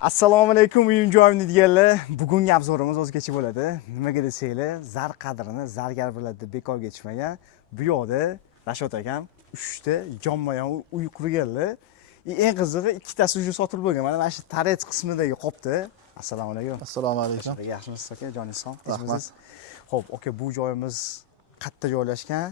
Assalomu alaykum uyim-joyimni deganlar. Bugungi obzorimiz o'zgacha bo'ladi. Nimaga desanglar, zar qadrini zargar biladi deb bekorga aytishmagan. Bu yoqda Rashod akam 3 ta yonma-yon uy qurganlar. Eng qizig'i ikkitasi уже sotilib bo'lgan. Mana shu torets qismidagi qopdi. Assalomu alaykum. Assalomu alaykum. Yaxshimisiz aka? Joningiz sog'? Rahmat. Xo'p, aka, bu joyimiz qayerda joylashgan?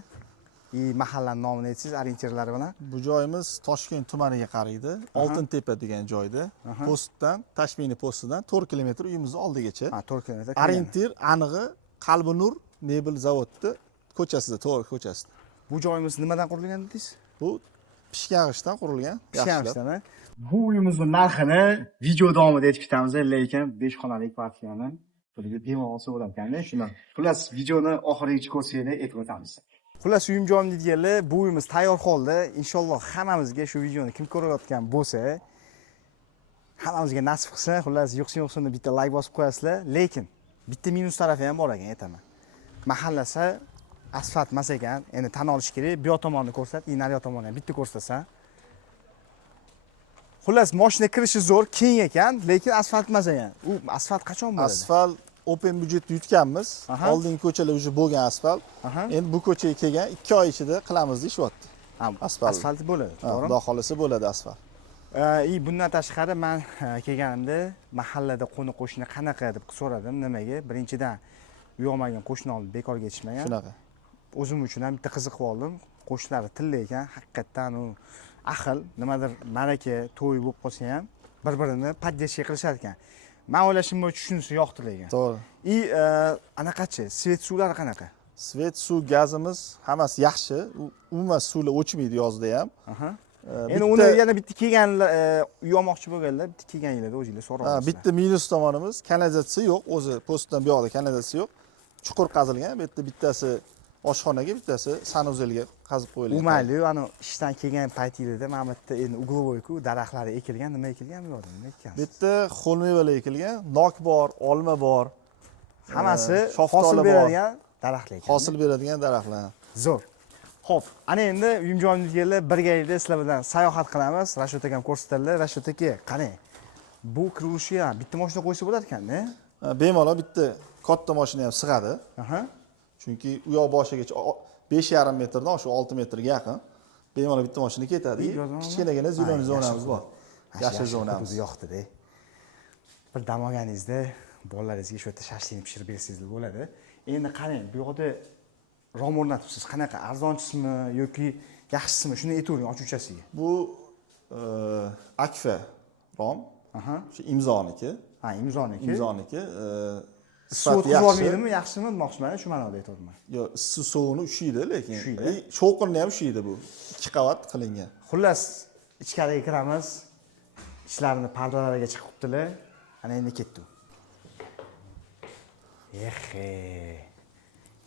Mahallaning nomini aytsangiz, orientirlari bilan. Bu joyimiz Toshkent tumaniga qaraydi. Oltintepa degan joyda. Postdan, Tashmini postidan 4 kilometr uyimizni oldigacha. Ha, 4 kilometr. Orientir anig'i Qalbinur mebel zavodda ko'chasida, to'g'ri ko'chasida. Bu joyimiz nimadan qurilgan dedingiz? Bu pishgan g'ishtdan qurilgan. Yaxshilab. Bu uyimizning narxini video davomida aytib ketamiz, lekin 5 xonali kvartirani pulga bemalol olsa bo'lar ekanda. Shundan. Xullas, videoni oxirigacha ko'rsanglar aytib o'tamiz. Xullas, uyim-joyim deganlar, bu uyimiz tayyor holda. Inshaalloh hammamizga shu videoni kim ko'rayotgan bo'lsa, hammamizga nasib qilsa, xullas, yo'qsin deb bitta like bosib qo'yasizlar. Lekin bitta minus tarafi ham bor ekan, aytaman. Mahallasi asfalt emas ekan. Endi tan olish kerak. Bu yoq tomonni ko'rsat, nari tomonni ham bitta ko'rsatsa. Xullas, mashina kirishi zo'r, keng ekan, lekin asfalt emas ekan. U asfalt qachon bo'ladi? Asfalt open budjetni yutganmiz. Oldingi ko'chalar уже bo'lgan asfalt. Endi bu ko'chaga kelgan 2 oy ichida qilamiz deyapti. Asfalt bo'ladi, to'g'rimi? Xudo xolisa bo'ladi asfalt. Bundan tashqari men kelganimda mahallada qo'ni-qo'shni qanaqa deb so'radim. Nimaga? Birinchidan uyolmagan qo'shni olib bekorga yetishmagan. Shunaqa. O'zim uchun ham bitta qiziqib oldim. Qo'shnilari tilla ekan, haqiqatdan u ahil, nimadir maraka, to'y bo'lib qolsa ham bir-birini podдержка qilishar ekan. Men o'ylashim bo'yicha shunisi yoqdi lekin. To'g'ri. Anaqachi, svet suvlari qanaqa? Svet suv, gazimiz hammasi yaxshi. Umuman suvlar o'chmaydi yozda ham. Endi uni yana bitta kelgan uy olmoqchi bo'lganlar, bitta kelganinglarda o'zingizlar so'rab olasiz. Bitta minus tomonimiz, kanalizatsiya yo'q. O'zi postdan bu yoqda kanalizatsiya yo'q. Chuqur qazilgan. Bu yerda bittasi oshxonaga, bittasi sanuzelga qazib qo'yilgan. Mayli, ana ishdan kelgan paytingizda mana bu yerda endi uglovoy-ku daraxtlar ekilgan, nima ekilgan bu yerda? Nima ekkan? Bu yerda xo'l mevalar ekilgan, nok bor, olma bor. Hammasi hosil beradigan daraxtlar ekan. Hosil beradigan daraxtlar. Zo'r. Xo'p, ana endi uyim-joyim deganlar, birgalikda sizlar bilan sayohat qilamiz. Rashod akam ko'rsatadilar. Rashod aka, qarang. Bu kirushga bitta mashina qo'ysa bo'lar ekan-da? Bemalol bitta katta mashina ham sig'adi. Chunki u yoq boshigacha 5,5 metrdan shu 6 metrga yaqin bemalol bitta mashina ketadi. Kichkinagina zonamiz bor. Yaxshi zonamiz yoqdi-da. Bir dam olganingizda bolalaringizga shu yerda shashlikni pishirib bersangiz bo'ladi. Endi qarang, bu yoqda rom o'rnatibsiz. Qanaqa, arzonchisimi yoki yaxshisimi? Shuni aytavering ochuvchasiga. Bu Akfa rom. Shu imzoniki. Imzoniki. Sovuq qilolmaydimi, yaxshimi demoqchiman, shu ma'noda aytayapman. Yo'q, issiq suvini ushiydi, lekin shovqinni ham ushiydi bu. 2 qavat qilingan. Xullas, ichkariga kiramiz. Ishlarini pardalarga chiqibdilar. Ana endi ketdi.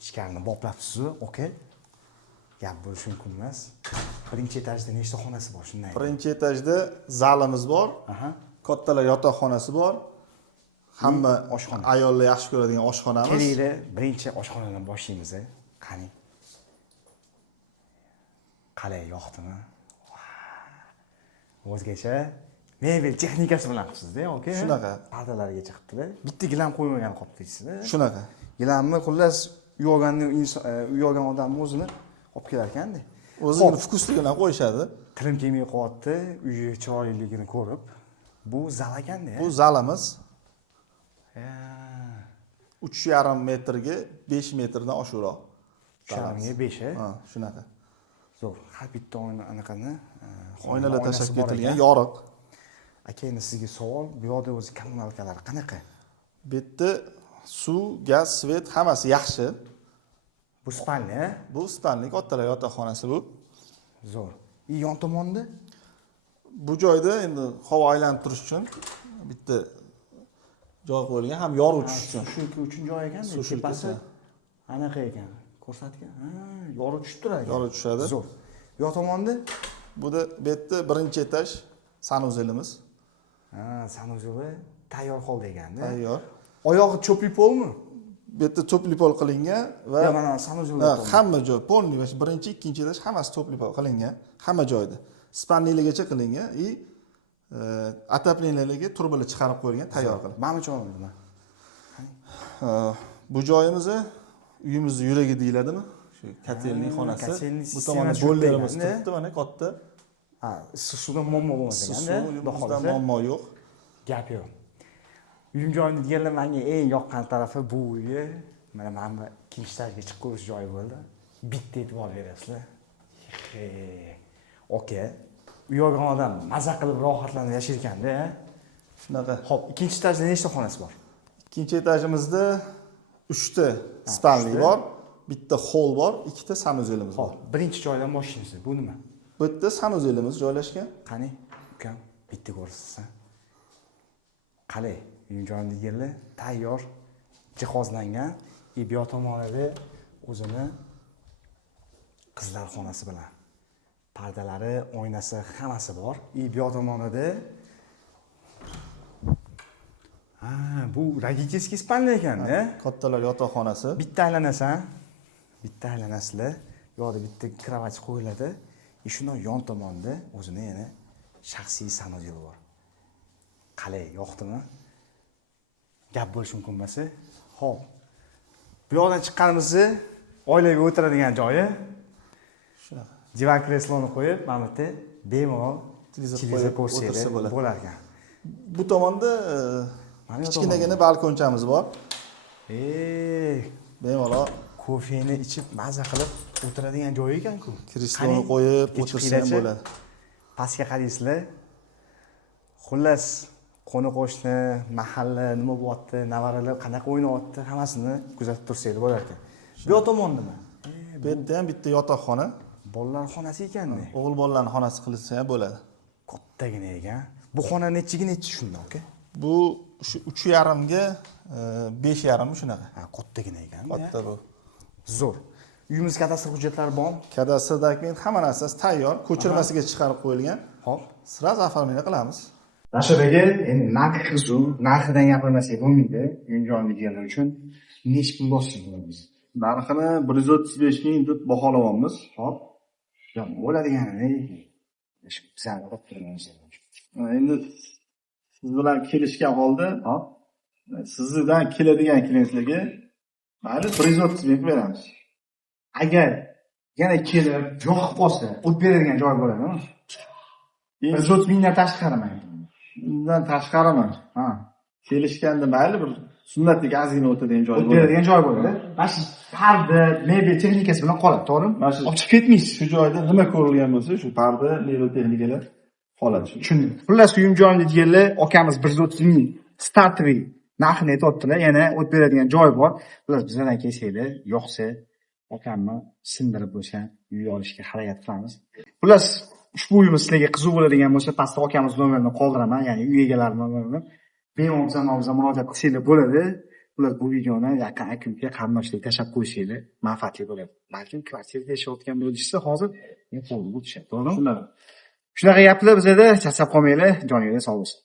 Ichkarini boplabsiz-ku, oka? Gap bo'lishi mumkin emas. Birinchi etajda nechta xonasi bor shunday? Birinchi etajda zalimiz bor. Kattalar yotoqxonasi bor. Hamma oshxona. Ayollar yaxshi ko'radigan oshxonamiz. Kelinglar, birinchi oshxonadan boshlaymiz. Qani. Qalay, yoqdimi? O'zgacha mebel texnikasi bilan qilibsiz-da, oka? Shunaqa. Pardalarga chiqibdilar. Bitta gilam qo'ymagan qolib deysizda. Shunaqa. Gilamni xullas uyolgan odamni o'zini olib kelar ekanda. O'zini vkusligini qo'yishadi. Tilim kelmay qo'yapti, uyi chiroyliligini ko'rib. Bu zal ekanda. Bu zalimiz. 3,5 metrga 5 metrdan oshiqroq. 3,5 ga 5, ha? Shunaqa. Zo'r. Har bitta anaqani oynalar tashlab ketilgan, yoriq. Aka, endi sizga savol, bu yoqda o'zi kommunalkalar qanaqa? Bu yerda suv, gaz, svet hammasi yaxshi. Bu spalniya? Bu spalniya, kattalar yotoqxonasi bu. Zo'r. Yon tomonda? Bu joyda endi havo aylanib turish uchun bitta joy qo'yilgan, ham yoruvchi uchun. Shuki uchun joy ekan, tepasi anaqa ekan. Ko'rsatgan. Yoruvchi tushib turadi. Yoruvchi tushadi. Zo'r. Yoq tomonda? Bu yerda birinchi etaj sanuzelimiz. Sanuzeli tayyor holda ekanda. Tayyor. Oyog'i cho'pli polmi? Bu yerda to'pli pol qilingan va mana sanuzeli hamma joy polni, birinchi, ikkinchi etaj hammasi to'pli pol qilingan, hamma joyda. Spanniyligacha qilingan. Отопленияga turbalar chiqarib qo'yilgan, tayyor qilib. Mana bu joyimizmi? Bu joyimiz uyimizni yuragi deyiladimi? Shu kotelning xonasi. Bu tomonda bo'llarimiz turibdi, mana katta. Ha, suvdan muammo bo'lmasa Suvda muammo yo'q. Gap yo'q. Uyim joyimni deganlar menga eng yoqqan tarafi bu uyi. Mana bu ikkinchi etajga chiqib ko'rish joyi bo'ldi. Bitta e'tibor berasizlar. Oka. U yo'g'on odam maza qilib rohatlanib yashayotganda. Shunaqa. Xo'p, ikkinchi etajda nechta xonasi bor? Ikkinchi etajimizda 3 ta spalniy bor, bitta hol bor, 2 ta sanuzelimiz bor. Xo'p, birinchi joydan boshlaymiz. Bu nima? Bu yerda sanuzelimiz joylashgan. Qani, ukam, bitta ko'rsatsa. Qalay, uyim joyimda deganlar tayyor, jihozlangan, bu tomonida o'zini qizlar xonasi bilan pardalari, oynasi, hammasi bor. Bu tomonida bu родительский spalniya ekan-da. Kattalar yotoqxonasi. Bitta aylanasan, bitta aylanasizlar. Yo'qda bitta kровать qo'yiladi. Shundan yon tomonda o'zini yana shaxsiy sanuzel bor. Qalay, yoqdimi? Gap bo'lish mumkin emas-a? Xo'p. Bu yoqdan chiqqanimizda oilaga o'tiradigan joyi. Shunaqa. Divan kresloni qo'yib, mana bu yerda bemalol televizor o'tirsa bo'lar ekan. Bu tomonda kichkinagina balkonchamiz bor. Bemalol Kofeni ichib, maza qilib o'tiradigan joy ekan-ku. Kresloni qo'yib o'tirsa ham bo'ladi. Pastga qaraysizlar. Xullas, qo'ni-qo'shni, mahalla nima bo'lyapti, nevaralar qanaqa o'ynayapti, hammasini kuzatib tursanglar bo'lar ekan. Bu tomon nima? Bu yerda ham bitta yotoqxona, bolalar xonasi ekan-da. o'g'il bolalarning xonasi qilsa ham bo'ladi. Kattagina ekan. Bu xona nechiga nechi shundoq, aka? Bu shu 3,5 ga 5,5 shunaqa. Ha, kattagina ekan. Katta bu. Zo'r. Uyimiz kadastr hujjatlari bormi? Kadastr dokument hamma narsasi tayyor, ko'chirmasiga chiqarib qo'yilgan. Hop, Sraz oformleniya qilamiz. Nashabaga endi narxidan gapirmasak bo'lmaydi. Uyim-joyimni deganlar uchun necha pul bosishimiz bo'ladi? Narxini 135 ming deb baholayapmiz. Hop. Yo'q, bo'ladigani. Bizani o'tiramiz. Endi siz bilan kelishgan holda, hop, sizdan keladigan klientlarga mayli 130 ming beramiz. Agar yana kelib, yoqib qolsa, o't beradigan joy bo'ladimi? 130 mingdan tashqarimi? Undan tashqarimi? Ha. Kelishganda mayli bir sunnatlik ozgina o'tadigan joy bo'ladi. O't beradigan joy bo'ladi. Mana shu parda, mebel texnikasi bilan qoladi, to'g'rimi? Mana shu olib chiqib ketmaysiz. Shu joyda nima ko'rilgan bo'lsa, shu parda, mebel texnikalar qoladi. Tushundim. Xullas, uyim joyimda deganlar, akamiz 130 ming startoviy narxini aytibdilar. Yana o't beradigan joy bor. Xullas, bizdan kelsanglar, yo'qsa akamni sindirib bo'lsa uy olishga harakat qilamiz. Xullas, ushbu uyimiz sizlarga qiziq bo'ladigan bo'lsa, pastda akamiz nomerini qoldiraman, ya'ni uy egalari nomerini. Bemalol bizga murojaat qilsanglar bo'ladi. Xullas, bu videoni yaqin akamga qarindoshlarga tashlab qo'ysanglar manfaatli bo'ladi. Balkim kvartirada yashayotgan bo'lishsa, hozir men qo'lga o'tishadi, to'g'rimi? Shunaqa gaplar bizda, charchab qolmanglar, joningizga sog' bo'lsin.